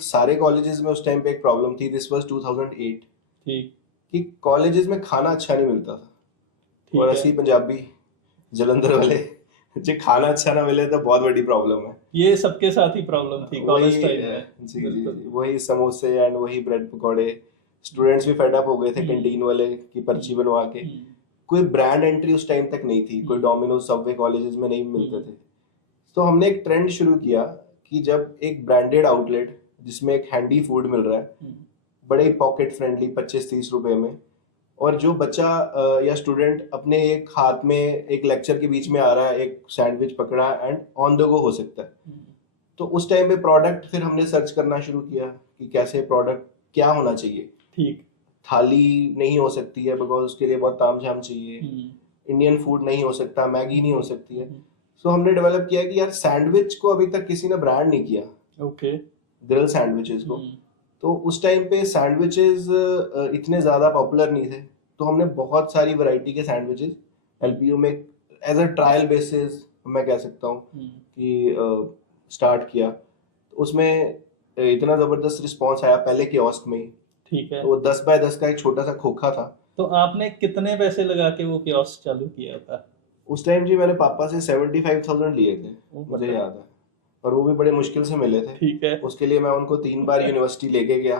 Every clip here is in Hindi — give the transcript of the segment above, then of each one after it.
सारे कॉलेजेस में उस टाइम पे एक प्रॉब्लम थी, दिस वाज 2008, ठीक। कि कॉलेजेस में खाना अच्छा नहीं मिलता था। और ठीक है। असली पंजाबी जलंधर वाले जो खाना अच्छा ना मिले तो बहुत बड़ी प्रॉब्लम है। ये सबके साथ ही प्रॉब्लम थी कॉलेज वही टाइम में। जी जी बिल्कुल। जी, वही समोसे एंड वही ब्रेड पकौड़े। स्टूडेंट्स भी फेड अप हो गए थे हम्म। कैंटीन वाले की पर्ची हम्म। बनवा के। हम्म। कोई ब्रांड एंट्री उस टाइम तक नहीं थी, कोई हम्म। डोमिनोज सबवे कॉलेजेस में नहीं मिलते हम्म। थे। तो हमने एक ट्रेंड शुरू किया कि जब एक ब्रांडेड आउटलेट जिसमें एक हैंडी फूड मिल रहा है, हम्म। बड़े पॉकेट फ्रेंडली 25-30 रुपए में, और जो बच्चा या स्टूडेंट अपने एक हाथ में एक लेक्चर के बीच में आ रहा है, एक सैंडविच पकड़ा एंड ऑन द गो हो सकता है। हम्म। तो उस टाइम पे प्रोडक्ट फिर हमने सर्च करना शुरू किया कि कैसे प्रोडक्ट क्या होना चाहिए। ठीक। थाली नहीं हो सकती है बिकॉज उसके लिए बहुत तामझाम चाहिए। हम्म। इंडियन फूड नहीं हो सकता, मैगी नहीं हो सकती है। हम्म। सो हमने डेवलप किया कि यार सैंडविच को अभी तक किसी ने ब्रांड नहीं किया, ओके। ग्रिल सैंडविचेस को। हम्म। तो उस टाइम पे सैंडविचेस इतने ज़्यादा पॉपुलर नहीं थे, तो हमने बहुत सारी वैरायटी के सैंडविचेस एलपीयू में एज अ ट्रायल बेसिस मैं कह सकता हूँ हम्म। कि स्टार्ट किया। तो उसमें इतना ज़बरदस्त रिस्पॉन्स आया पहले कियोस्क में ही। ठीक है। तो वो 10 बाय 10 का एक छोटा सा खोखा था। तो आपने कितने पैसे लगा के वो कियोस्क चालू किया था? उस टाइम जी मैंने पापा से 75,000 लिए थे, वो मुझे बता। याद है। और वो भी बड़े मुश्किल से मिले थे। ठीक है। उसके लिए मैं उनको 3 बार यूनिवर्सिटी लेके गया,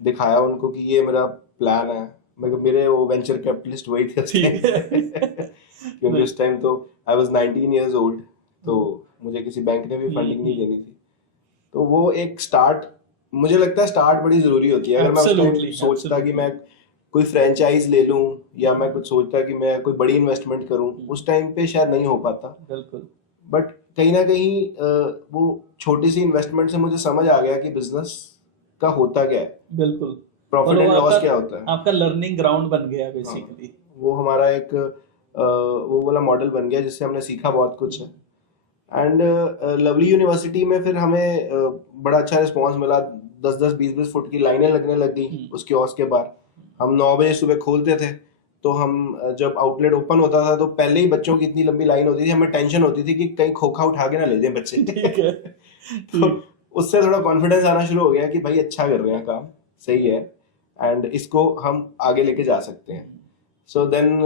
दिखाया उनको कि ये मेरा प्लान है। मेरे वो वेंचर कैपिटलिस्ट वही थे उस टाइम ठीक है। पे क्योंकि नहीं। उस टाइम तो आई वाज 19 इयर्स ओल्ड, तो मुझे किसी बैंक ने भी फंडिंग नहीं हम्म। देनी थी। तो वो एक स्टार्ट, मुझे लगता है स्टार्ट बड़ी ज़रूरी होती है। अगर मैं उस टाइम एब्सोल्युटली, सोचता कि एब्सोल्युटली। मैं कोई फ्रेंचाइज ले लूं या मैं कुछ सोचता कि मैं कोई बड़ी इन्वेस्टमेंट करूं, उस टाइम पे शायद नहीं हो पाता। बिल्कुल। बट कहीं ना कहीं वो छोटी सी इन्वेस्टमेंट से मुझे समझ आ गया कि बिजनेस का होता क्या है, बिल्कुल। और प्रॉफिट वो एंड आपका लॉस क्या होता है। आपका लर्निंग ग्राउंड बन गया हाँ, बेसिकली। वो हमारा एक वो वाला मॉडल बन गया जिससे हमने सीखा बहुत कुछ है। एंड लवली यूनिवर्सिटी में फिर हमें बड़ा अच्छा रिस्पांस मिला। 10-10 20-20 फुट की लाइनें लगने लग गई उस कियोस्क के बाहर। हम 9 बजे सुबह खोलते थे, तो हम जब आउटलेट ओपन होता था तो पहले ही बच्चों की इतनी लंबी लाइन होती थी, हमें टेंशन होती थी कि कहीं खोखा उठा के ना ले जाए बच्चे ठीक है। तो ठीक। उससे थोड़ा कॉन्फिडेंस आना शुरू हो गया कि भाई अच्छा कर रहे हैं काम, सही है, एंड इसको हम आगे लेके जा सकते हैं। So then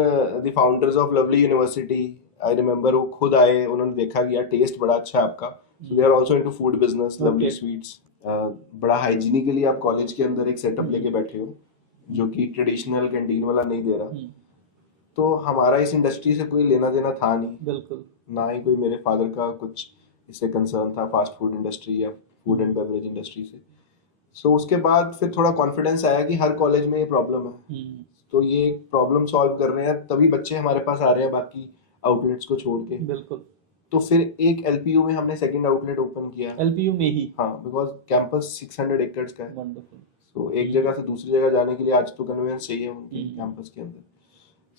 the founders of Lovely University, I remember, वो खुद आए, उन्होंने देखा कि यार टेस्ट बड़ा अच्छा है आपका। So they are also into food business, lovely okay. Sweets. बड़ा हाइजीनिकली आप कॉलेज के अंदर एक सेटअप लेके बैठे हो जो कि ट्रेडिशनल कैंटीन वाला नहीं दे रहा। तो हमारा इस इंडस्ट्री से कोई लेना देना था नहीं, बिल्कुल। ना ही कोई मेरे फादर का कुछ इससे कंसर्न था फास्ट फूड इंडस्ट्री या फूड एंड बेवरेज इंडस्ट्री से। सो उसके बाद फिर थोड़ा कॉन्फिडेंस आया कि हर कॉलेज में ये प्रॉब्लम है, तो ये प्रॉब्लम सॉल्व कर रहे हैं तभी बच्चे हमारे पास आ रहे हैं बाकी आउटलेट्स को छोड़ के। बिल्कुल। तो फिर एक एलपीयू में हमने सेकंड आउटलेट ओपन किया। एलपीयू में ही। हाँ, बिकॉज कैंपस 600 एकड़ का है। वंडरफुल। तो एक जगह से दूसरी जगह जाने के लिए आज तो कन्वेंस चाहिए उनके कैंपस के अंदर।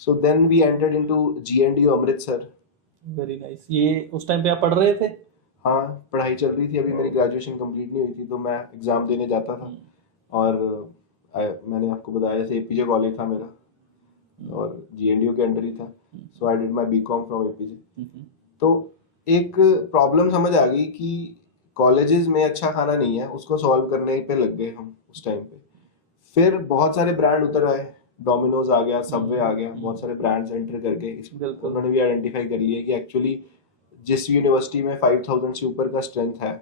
So then we entered into GNDU Amritsar. Very nice. ये उस टाइम पे आप पढ़ रहे थे? हाँ, पढ़ाई चल रही थी, अभी मेरी ग्रेजुएशन कंप्लीट नहीं हुई थी, तो मैं एग्ज़ाम देने जाता था। और मैंने आपको बताया जैसे एपीजे कॉलेज था मेरा और जीएनडीयू के अंडर ही था। So I did my BCom from APJ. तो एक प्रॉब्लम समझ आ गई कि कॉलेजेस में अच्छा खाना नहीं है, उसको सॉल्व करने पे लग गए हम उस टाइम पे। फिर बहुत सारे ब्रांड उतर आए, डोमिनोज आ गया, सबवे आ गया, बहुत सारे ब्रांड्स एंटर करके बिल्कुल। उन्होंने भी आइडेंटिफाई कर लिया कि एक्चुअली जिस यूनिवर्सिटी में 5,000 से ऊपर का स्ट्रेंथ है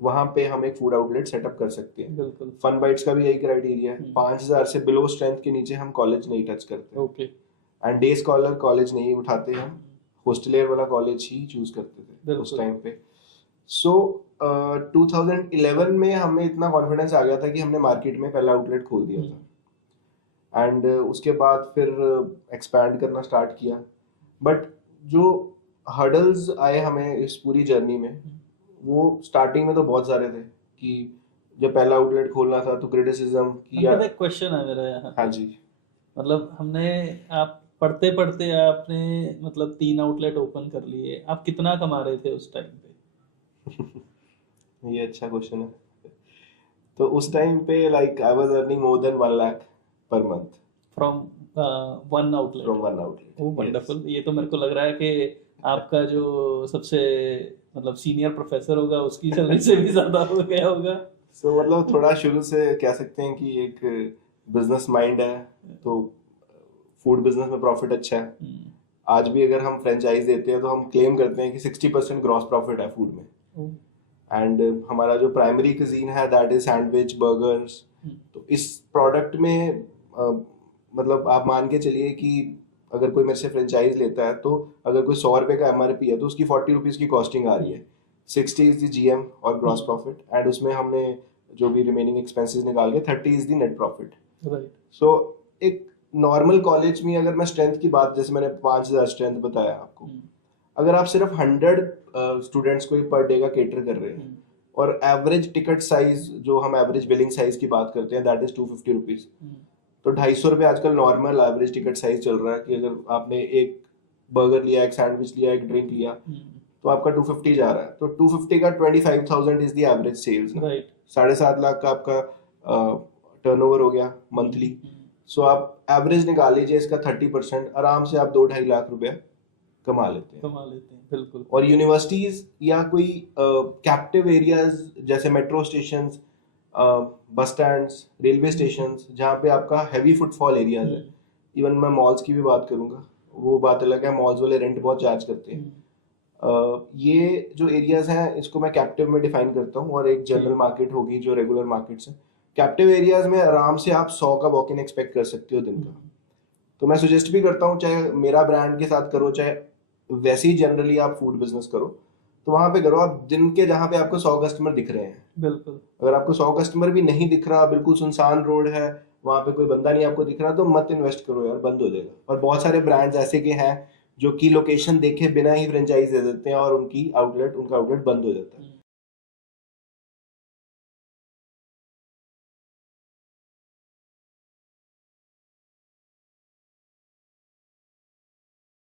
वहां पे हम एक फूड आउटलेट सेटअप कर सकते हैं। बिल्कुल। फन बाइट्स का भी यही क्राइटेरिया है, 5,000 से बिलो स्ट्रेंथ के नीचे हम कॉलेज नहीं टच करते। Okay. And day scholar college नहीं उठाते, हम हॉस्टलियर वाला कॉलेज ही चूज करते थे उस बिल्कुल। टाइम पे। सो 2011 में हमें इतना कॉन्फिडेंस आ गया था कि हमने मार्केट में पहला आउटलेट खोल दिया था। एंड उसके बाद फिर एक्सपैंड करना स्टार्ट किया। बट जो हर्डल्स आए हमें इस पूरी जर्नी में, वो स्टार्टिंग में तो बहुत सारे थे कि जब पहला आउटलेट खोलना था तो क्रिटिसिज्म किया। अंकित, एक क्वेश्चन है मेरा यहाँ हाँ पे। जी। मतलब हमने, आप पढ़ते पढ़ते आपने मतलब 3 आउटलेट ओपन कर लिए, आप कितना कमा रहे थे उस टाइम पे? ये अच्छा क्वेश्चन है। तो उस टाइम पे like I was earning more than 1 lakh per month from one outlet? From one outlet. Oh wonderful. ये तो मेरे को लग रहा है कि आपका जो सबसे मतलब सीनियर प्रोफेसर होगा उसकी सैलरी से भी ज्यादा हो गया होगा। सो मतलब थोड़ा शुरू से कह सकते हैं कि एक बिजनेस माइंड है, तो फूड बिजनेस में प्रॉफिट अच्छा है। हम्म, आज भी अगर हम फ्रेंचाइज देते हैं तो हम क्लेम करते हैं कि 60% ग्रॉस प्रॉफिट है फूड में। ओ, एंड हमारा जो प्राइमरी cuisine है दैट इज सैंडविच, बर्गर्स। हम्म, तो इस प्रोडक्ट में मतलब आप मान के चलिए कि अगर कोई मेरे से फ्रेंचाइज लेता है तो अगर कोई 100 रुपये का MRP है तो उसकी 40 रुपीज़ की कॉस्टिंग आ रही है। 60 इज द GM और ग्रॉस हम्म, प्रॉफिट, एंड उसमें हमने जो भी रिमेनिंग एक्सपेंसेस निकाल के 30 is the net profit. Right. So एक नॉर्मल कॉलेज में अगर मैं स्ट्रेंथ की बात, जैसे मैंने 5,000 स्ट्रेंथ बताया आपको, हम्म, अगर आप सिर्फ 100 स्टूडेंट्स को पर डे का केटर कर रहे हैं हम्म, और एवरेज टिकट साइज जो हम एवरेज बिलिंग साइज की बात करते हैं दैट इज 250 रुपीज, हम्म, तो 250 रुपये आजकल नॉर्मल एवरेज टिकट साइज चल रहा है कि अगर आपने एक बर्गर लिया, एक सैंडविच लिया, एक ड्रिंक लिया, हम्म, तो आपका 250 जा रहा है। तो 250 का 25,000 इज द एवरेज सेल्स ना। राइट। 7.5 लाख का आपका टर्नओवर हो गया मंथली। सो आप एवरेज निकाल लीजिए इसका 30%, आराम से आप 2-2.5 लाख रुपया कमा लेते हैं। कमा लेते हैं, बिल्कुल। और यूनिवर्सिटीज या कोई कैप्टिव एरियाज जैसे मेट्रो स्टेशन, बस स्टैंड्स, रेलवे स्टेशन जहाँ पे आपका हैवी फुटफॉल एरियाज है, हम्म, इवन मैं मॉल्स की भी बात करूंगा, वो बात अलग है, मॉल्स वाले रेंट बहुत चार्ज करते हैं। हम्म, ये जो एरियाज हैं इसको मैं कैप्टिव में डिफाइन करता हूँ, और एक जनरल ठीक। मार्केट होगी जो रेगुलर मार्केट्स है। कैप्टिव एरियाज में आराम से आप 100 का वॉक इन एक्सपेक्ट कर सकते हो दिन का। हम्म, तो मैं सजेस्ट भी करता हूँ, चाहे मेरा ब्रांड के साथ करो, चाहे वैसे ही जनरली आप फूड बिजनेस करो, तो वहां पे करो आप दिन के जहाँ पे आपको 100 कस्टमर दिख रहे हैं। बिल्कुल। अगर आपको 100 कस्टमर भी नहीं दिख रहा, बिल्कुल सुनसान रोड है, वहां पे कोई बंदा नहीं आपको दिख रहा, तो मत इन्वेस्ट करो यार, बंद हो जाएगा। और बहुत सारे ब्रांड्स ऐसे के हैं जो कि लोकेशन देखे बिना ही फ्रेंचाइज दे देते हैं और उनका आउटलेट बंद हो जाता है।